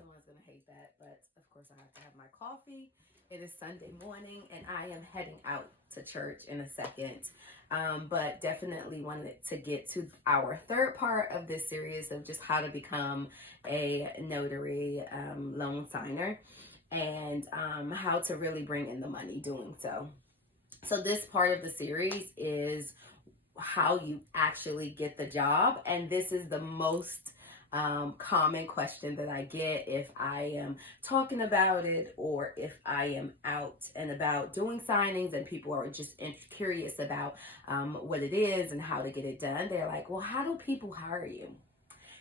Someone's gonna hate that, but of course I have to have my coffee. It is Sunday morning, and I am heading out to church in a second. But definitely wanted to get to our third part of this series of just how to become a notary loan signer and how to really bring in the money doing so. So this part of the series is how you actually get the job, and this is the most common question that I get if I am talking about it or if I am out and about doing signings and people are just curious about what it is and how to get it done. They're like, well, how do people hire you?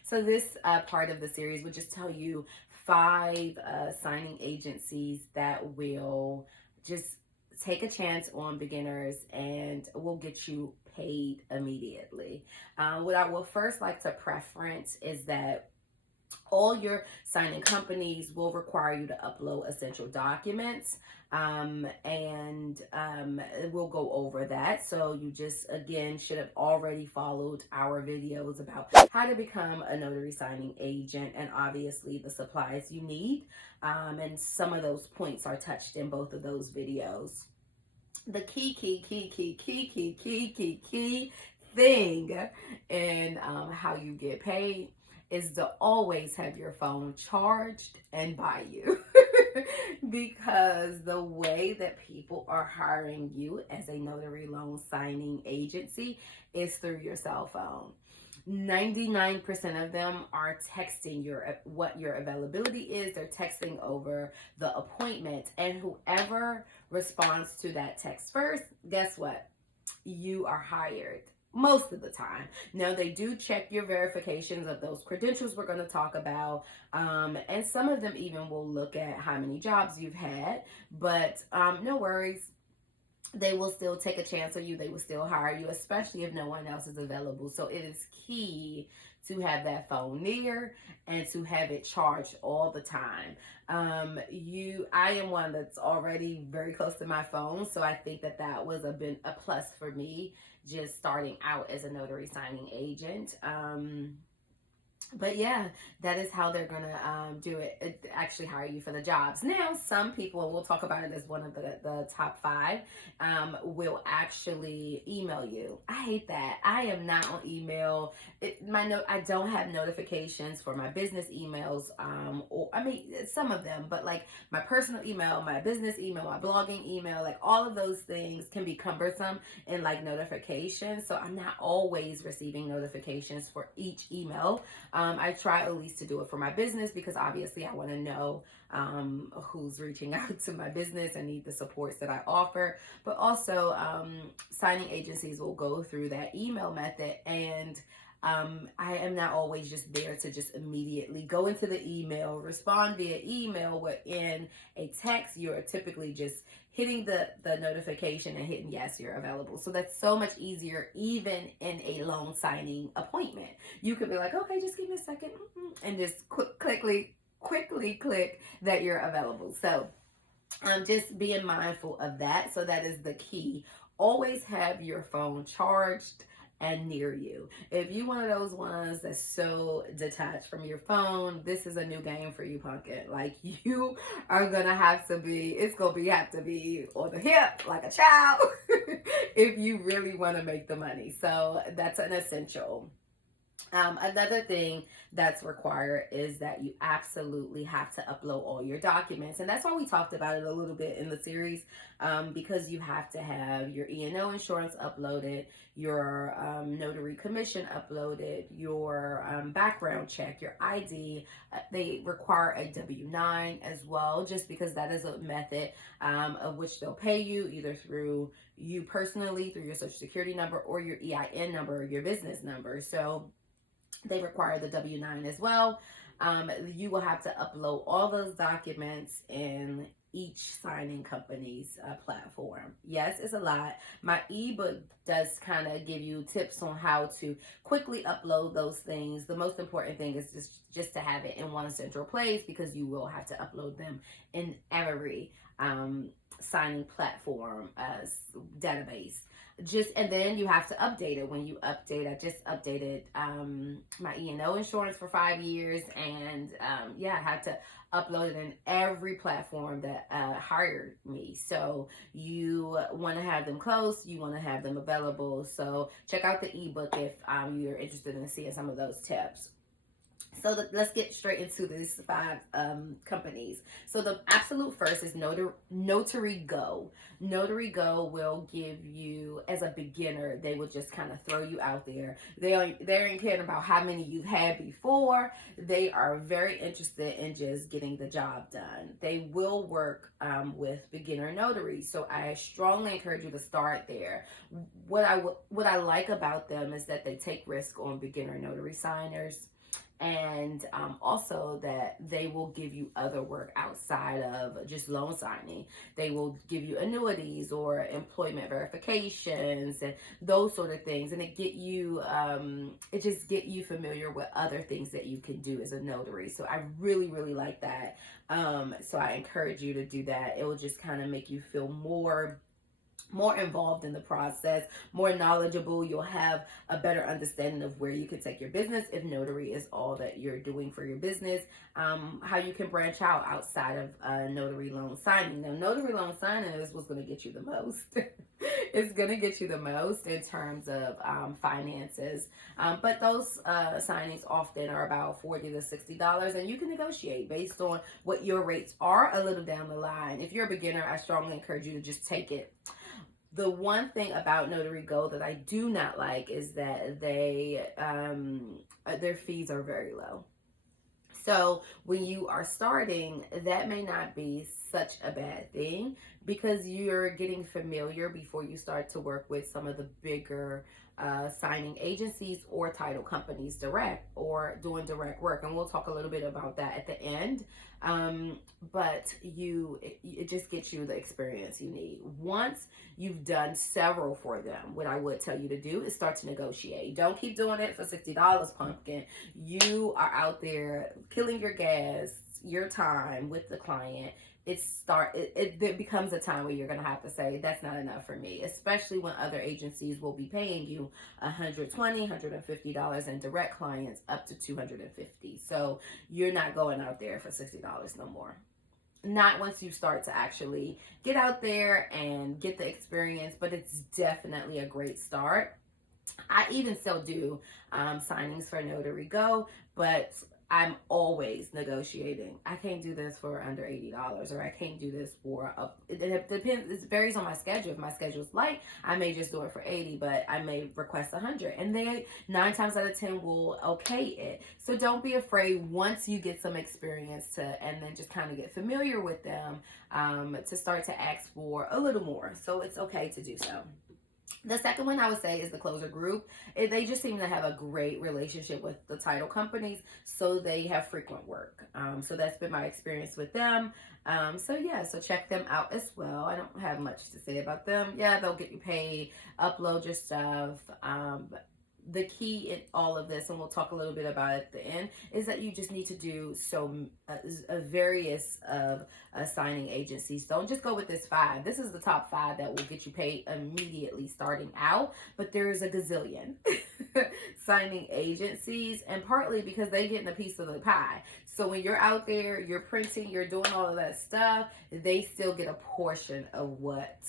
So this part of the series would just tell you 5 signing agencies that will just take a chance on beginners and will get you paid immediately. What I will first like to preference is that all your signing companies will require you to upload essential documents, and we'll go over that. So you just, again, should have already followed our videos about how to become a notary signing agent and obviously the supplies you need. And some of those points are touched in both of those videos. The key thing in how you get paid is to always have your phone charged and by you. Because the way that people are hiring you as a notary loan signing agency is through your cell phone. 99% of them are texting what your availability is. They're texting over the appointment, and whoever responds to that text first, guess what? You are hired most of the time. Now, they do check your verifications of those credentials we're going to talk about, and some of them even will look at how many jobs you've had, but no worries. They will still take a chance on you. They will still hire you, especially if no one else is available. So it is key to have that phone near and to have it charged all the time. I am one that's already very close to my phone, so I think that was a plus for me just starting out as a notary signing agent. But yeah, that is how they're gonna do it. Actually hire you for the jobs. Now, some people, and we'll talk about it as one of the top 5, will actually email you. I hate that. I am not on email. I don't have notifications for my business emails. Or I mean, some of them, but like my personal email, my business email, my blogging email, like all of those things can be cumbersome in like notifications. So I'm not always receiving notifications for each email. I try at least to do it for my business because obviously I want to know who's reaching out to my business and need the supports that I offer. But also, signing agencies will go through that email method, and I am not always just there to just immediately go into the email, respond via email. Where in a text, you're typically just hitting the notification and hitting yes, you're available. So that's so much easier, even in a loan signing appointment. You could be like, okay, just give me a second, and just quickly click that you're available. So just being mindful of that. So that is the key. Always have your phone charged and near you. If you one of those ones that's so detached from your phone, this is a new game for you, pumpkin. Like, you are gonna have to be, it's gonna have to be on the hip like a child if you really want to make the money. So that's an essential. Another thing that's required is that you absolutely have to upload all your documents. And that's why we talked about it a little bit in the series, because you have to have your E&O insurance uploaded, your notary commission uploaded, your background check, your ID. They require a W-9 as well, just because that is a method of which they'll pay you, either through you personally, through your social security number, or your EIN number, or your business number. So they require the W-9 as well. You will have to upload all those documents in each signing company's platform. Yes, it's a lot. My ebook does kind of give you tips on how to quickly upload those things. The most important thing is just to have it in one central place, because you will have to upload them in every signing platform database. And then you have to update it. When you update, I just updated my E&O insurance for 5 years, and I had to upload it in every platform that hired me. So you want to have them close, you want to have them available. So check out the ebook if you're interested in seeing some of those tips. So let's get straight into these 5 companies. So the absolute first is Notary Go. Notary Go will give you, as a beginner, they will just kind of throw you out there. They ain't caring about how many you've had before. They are very interested in just getting the job done. They will work with beginner notaries. So I strongly encourage you to start there. What I like about them is that they take risk on beginner notary signers. And also that they will give you other work outside of just loan signing. They will give you annuities or employment verifications and those sort of things. And it just get you familiar with other things that you can do as a notary. So I really, really like that. So I encourage you to do that. It will just kind of make you feel more involved in the process, more knowledgeable. You'll have a better understanding of where you can take your business if notary is all that you're doing for your business. How you can branch out outside of notary loan signing. Now, notary loan signing is what's going to get you the most. It's going to get you the most in terms of finances. But those signings often are about $40 to $60, and you can negotiate based on what your rates are a little down the line. If you're a beginner, I strongly encourage you to just take it. The one thing about Notary Go that I do not like is that their fees are very low. So when you are starting, that may not be such a bad thing, because you're getting familiar before you start to work with some of the bigger signing agencies or title companies direct, or doing direct work. And we'll talk a little bit about that at the end. But it just gets you the experience you need. Once you've done several for them, what I would tell you to do is start to negotiate. Don't keep doing it for $60, pumpkin. You are out there killing your gas, your time with the client. It becomes a time where you're going to have to say, that's not enough for me, especially when other agencies will be paying you $120, $150, and direct clients up to $250. So you're not going out there for $60 no more. Not once you start to actually get out there and get the experience, but it's definitely a great start. I even still do signings for Notary Go, but I'm always negotiating. I can't do this for under $80, or I can't do this for it depends. It varies on my schedule. If my schedule's light, I may just do it for $80, but I may request $100, and they 9 times out of 10 will okay it. So don't be afraid once you get some experience and then just kind of get familiar with them, to start to ask for a little more. So it's okay to do so. The second one I would say is the Closer Group. They just seem to have a great relationship with the title companies, so they have frequent work. So that's been my experience with them. So check them out as well. I don't have much to say about them. Yeah, they'll get you paid, upload your stuff. The key in all of this, and we'll talk a little bit about it at the end, is that you just need to do various of signing agencies. Don't just go with this 5. This is the top 5 that will get you paid immediately starting out, but there's a gazillion signing agencies, and partly because they get a piece of the pie. So when you're out there, you're printing, you're doing all of that stuff, they still get a portion of what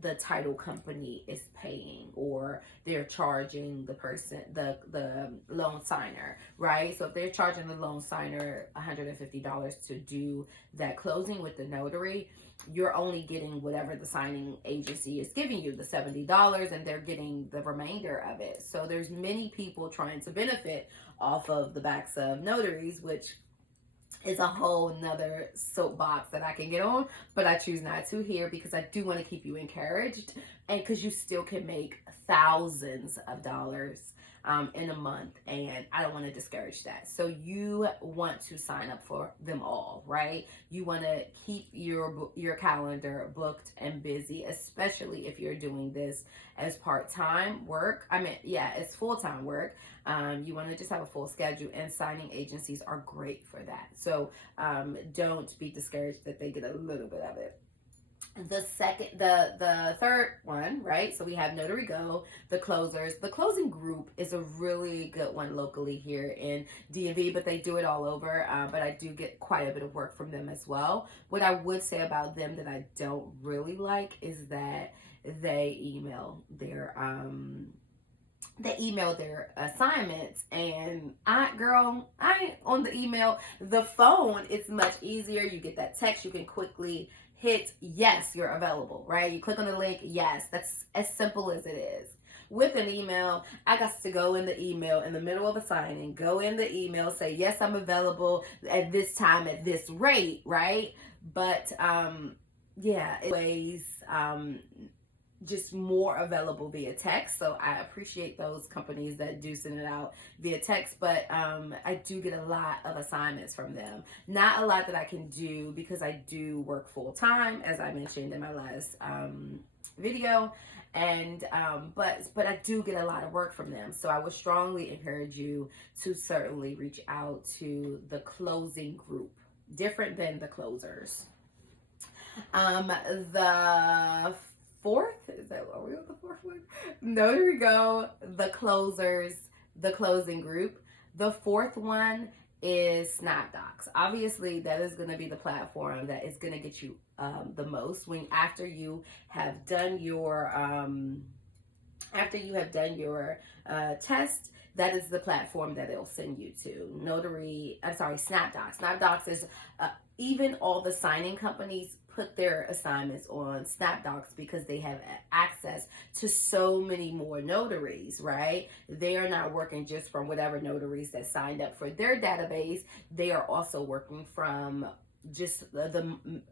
the title company is paying, or they're charging the person, the loan signer, right? So if they're charging the loan signer $150 to do that closing with the notary, you're only getting whatever the signing agency is giving you, the $70, and they're getting the remainder of it. So there's many people trying to benefit off of the backs of notaries, which is a whole nother soapbox that I can get on, but I choose not to here, because I do want to keep you encouraged, and because you still can make thousands of dollars in a month, and I don't want to discourage that. So you want to sign up for them all, right? You want to keep your calendar booked and busy, especially if you're doing this as part-time work. I mean, yeah, it's full-time work. You want to just have a full schedule, and signing agencies are great for that. So don't be discouraged that they get a little bit of it. The third one, right? So we have Notary Go, the closers. The closing group is a really good one locally here in DMV, but they do it all over. But I do get quite a bit of work from them as well. What I would say about them that I don't really like is that they email their assignments, and I ain't on the email. The phone, it's much easier. You get that text, you can quickly hit yes, you're available, right? You click on the link, yes. That's as simple as it is. With an email, I got to go in the email in the middle of a signing, go in the email, say yes, I'm available at this time at this rate, right? But yeah, ways just more available via text. So I appreciate those companies that do send it out via text, but I do get a lot of assignments from them. Not a lot that I can do because I do work full time, as I mentioned in my last video. And but I do get a lot of work from them. So I would strongly encourage you to certainly reach out to the closing group, different than the closers. The fourth, are we on the fourth one? Notary Go, the closers, the closing group. The fourth one is Snapdocs. Obviously, that is going to be the platform that is going to get you the most after you have done your test. That is the platform that it'll send you to. Snapdocs. Snapdocs is even all the signing companies put their assignments on Snapdocs because they have access to so many more notaries, right? They are not working just from whatever notaries that signed up for their database. They are also working from just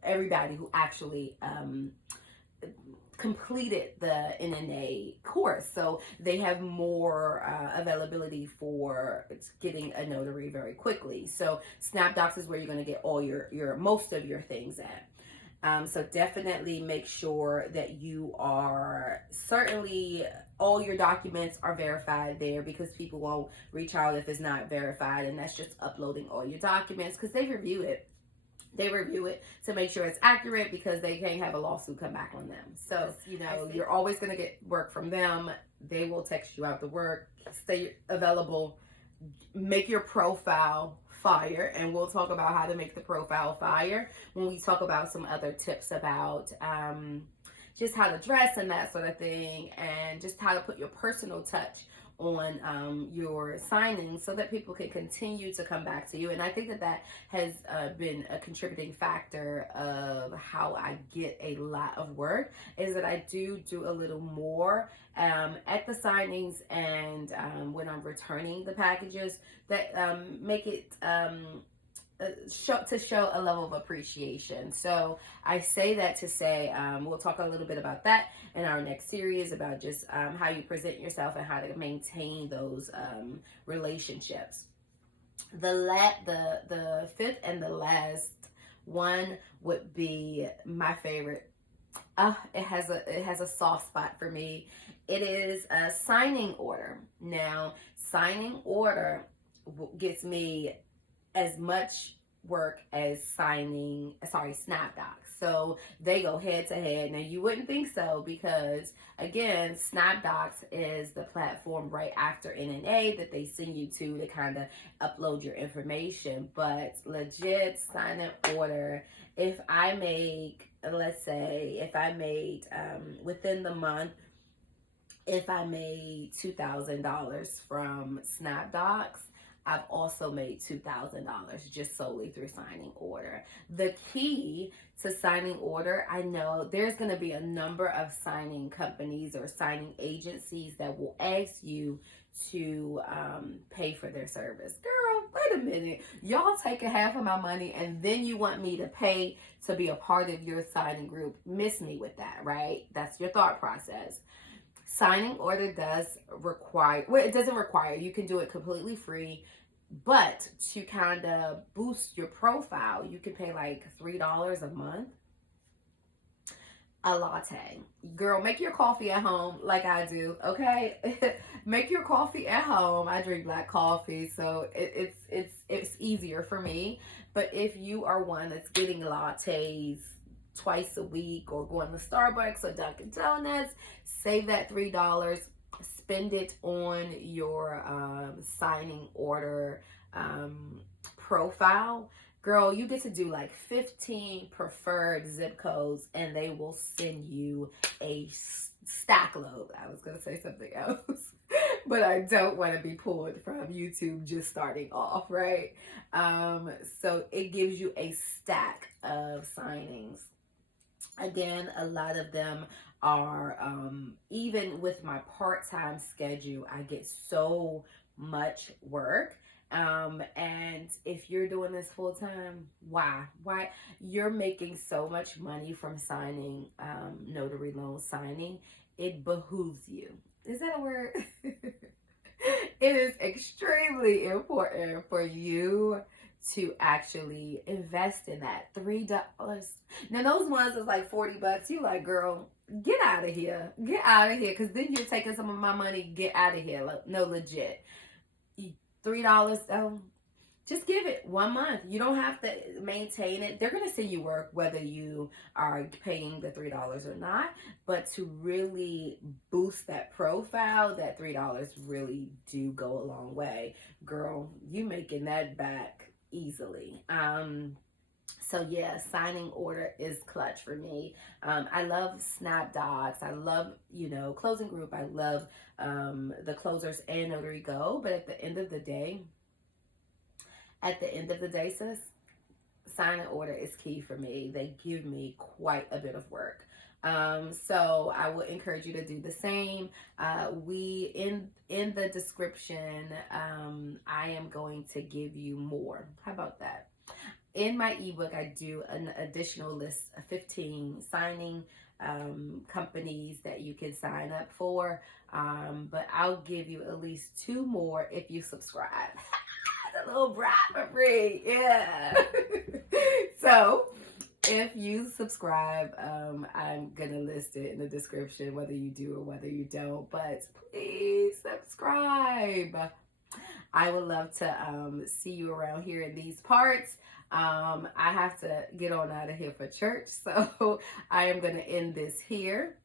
everybody who actually completed the NNA course. So they have more availability for getting a notary very quickly. So Snapdocs is where you're going to get all your most of your things at. So definitely make sure that you are certainly all your documents are verified there, because people won't reach out if it's not verified, and that's just uploading all your documents because they review it. They review it to make sure it's accurate because they can't have a lawsuit come back on them. So, you're always going to get work from them. They will text you out the work. Stay available. Make your profile fire, and we'll talk about how to make the profile fire when we talk about some other tips about just how to dress and that sort of thing, and just how to put your personal touch on your signings so that people can continue to come back to you. And I think that has been a contributing factor of how I get a lot of work, is that I do a little more at the signings and when I'm returning the packages that make it show a level of appreciation. So I say that to say we'll talk a little bit about that in our next series, about just how you present yourself and how to maintain those relationships. The fifth and the last one would be my favorite. It has a soft spot for me. It is a signing order. Now, signing order gets me as much work as Snapdocs. So they go head to head. Now, you wouldn't think so because, again, Snapdocs is the platform right after NNA that they send you to kind of upload your information. But legit sign-up order, if I make, let's say, within the month, if I made $2,000 from Snapdocs, I've also made $2,000 just solely through signing order. The key to signing order, I know there's going to be a number of signing companies or signing agencies that will ask you to pay for their service. Girl, wait a minute. Y'all taking half of my money and then you want me to pay to be a part of your signing group. Miss me with that, right? That's your thought process. Signing order does require, well, it doesn't require, you can do it completely free, but to kind of boost your profile, you can pay like $3 a month. A latte. Girl, make your coffee at home like I do, okay? Make your coffee at home. I drink black coffee, so it's easier for me. But if you are one that's getting lattes twice a week or going to Starbucks or Dunkin' Donuts, save that $3, spend it on your signing order profile. Girl, you get to do like 15 preferred zip codes and they will send you a stack load. I was going to say something else, but I don't want to be pulled from YouTube just starting off, right? So it gives you a stack of signings. Again, a lot of them are, even with my part-time schedule, I get so much work. And if you're doing this full time, why you're making so much money from signing, notary loan signing, it behooves you. Is that a word? It is extremely important for you to actually invest in that $3. Now those ones is like $40. You like, girl, get out of here. Get out of here. Cause then you're taking some of my money. Get out of here. No, legit. $3 though. Just give it 1 month. You don't have to maintain it. They're going to send you work whether you are paying the $3 or not. But to really boost that profile, that $3 really do go a long way. Girl, you making that back easily. So yeah, signing order is clutch for me. I love Snapdocs. I love, Closing Group. I love the Closers and Notary Go. But at the end of the day, sis, signing order is key for me. They give me quite a bit of work. So I would encourage you to do the same. We in the description, I am going to give you more. How about that? In my ebook, I do an additional list of 15 signing companies that you can sign up for. But I'll give you at least 2 more if you subscribe. A little brat for free, yeah. So if you subscribe, I'm gonna list it in the description whether you do or whether you don't, but please subscribe. I would love to see you around here in these parts. I have to get on out of here for church, so I am gonna end this here.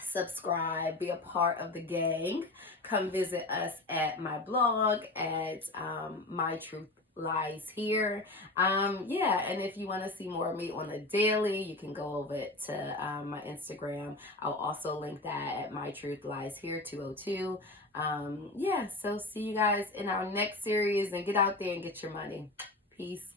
Subscribe, be a part of the gang. Come visit us at my blog at My Truth Lies Here. Yeah, and if you want to see more of me on a daily, you can go over to my Instagram. I'll also link that at My Truth Lies Here 202. Yeah, so see you guys in our next series, and get out there and get your money. Peace.